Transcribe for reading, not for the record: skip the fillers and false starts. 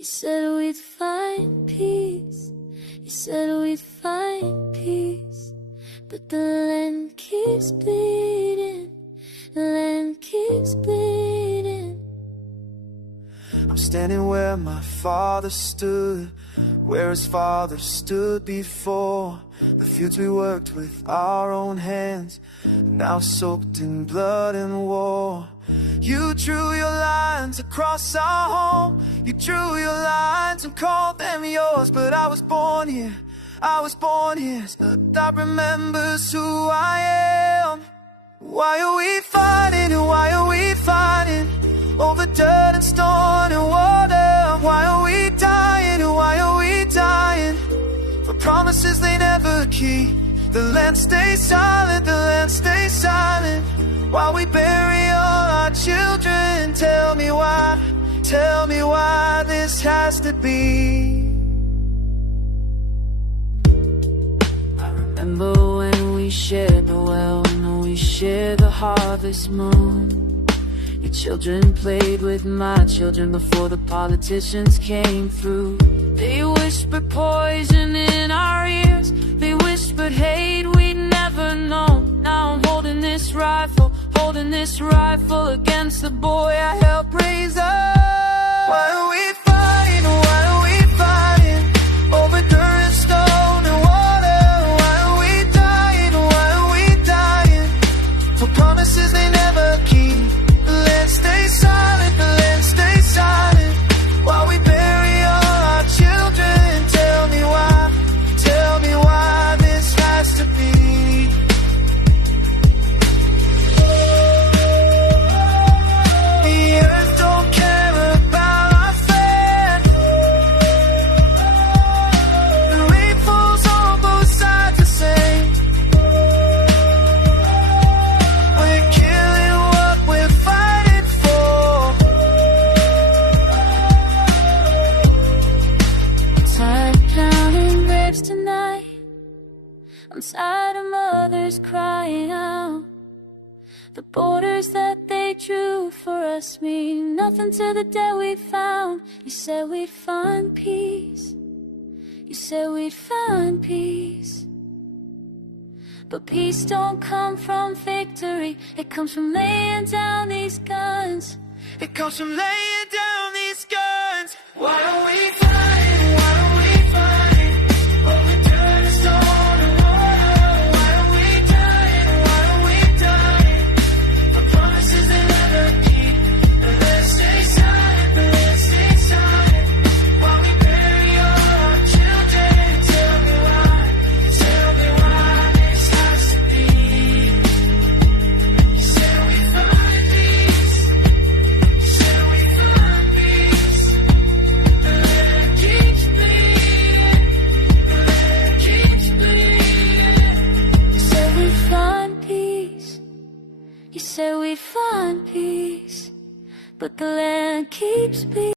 You said we'd find peace. You said we'd find peace. But the land keeps bleeding. The land keeps bleeding. I'm standing where my father stood, where his father stood before. The fields we worked with our own hands, now soaked in blood and war. You drew your lines across our home. You drew your lines and called them yours. But I was born here, I was born here. That remembers who I am. Why are we fighting, and why are we fighting over dirt and stone and water? Why are we dying, and why are we dying for promises they never keep? The land stays silent, the land stays silent, while we bury all our children. Tell me why this has to be. I remember when we shared the well, and we shared the harvest moon. Your children played with my children before the politicians came through. They whispered poison in our ears, they whispered hate we'd never known. Now I'm holding this rifle against the boy I helped raise up. Why are we fighting, why are we fighting over dirt and stone and water? Why are we dying, why are we dying for promises they never keep? The land stays silent, the land stays silent, while we bury all our children. Tell me why this has to be. I'm tired of mothers crying out. The borders that they drew for us mean nothing to the day we found. You said we'd find peace. You said we'd find peace. But peace don't come from victory. It comes from laying down these guns. It comes from laying down these guns. Why don't we fight? Why don't we fight? But we turn to stone. You said we'd find peace, but the land keeps bleeding.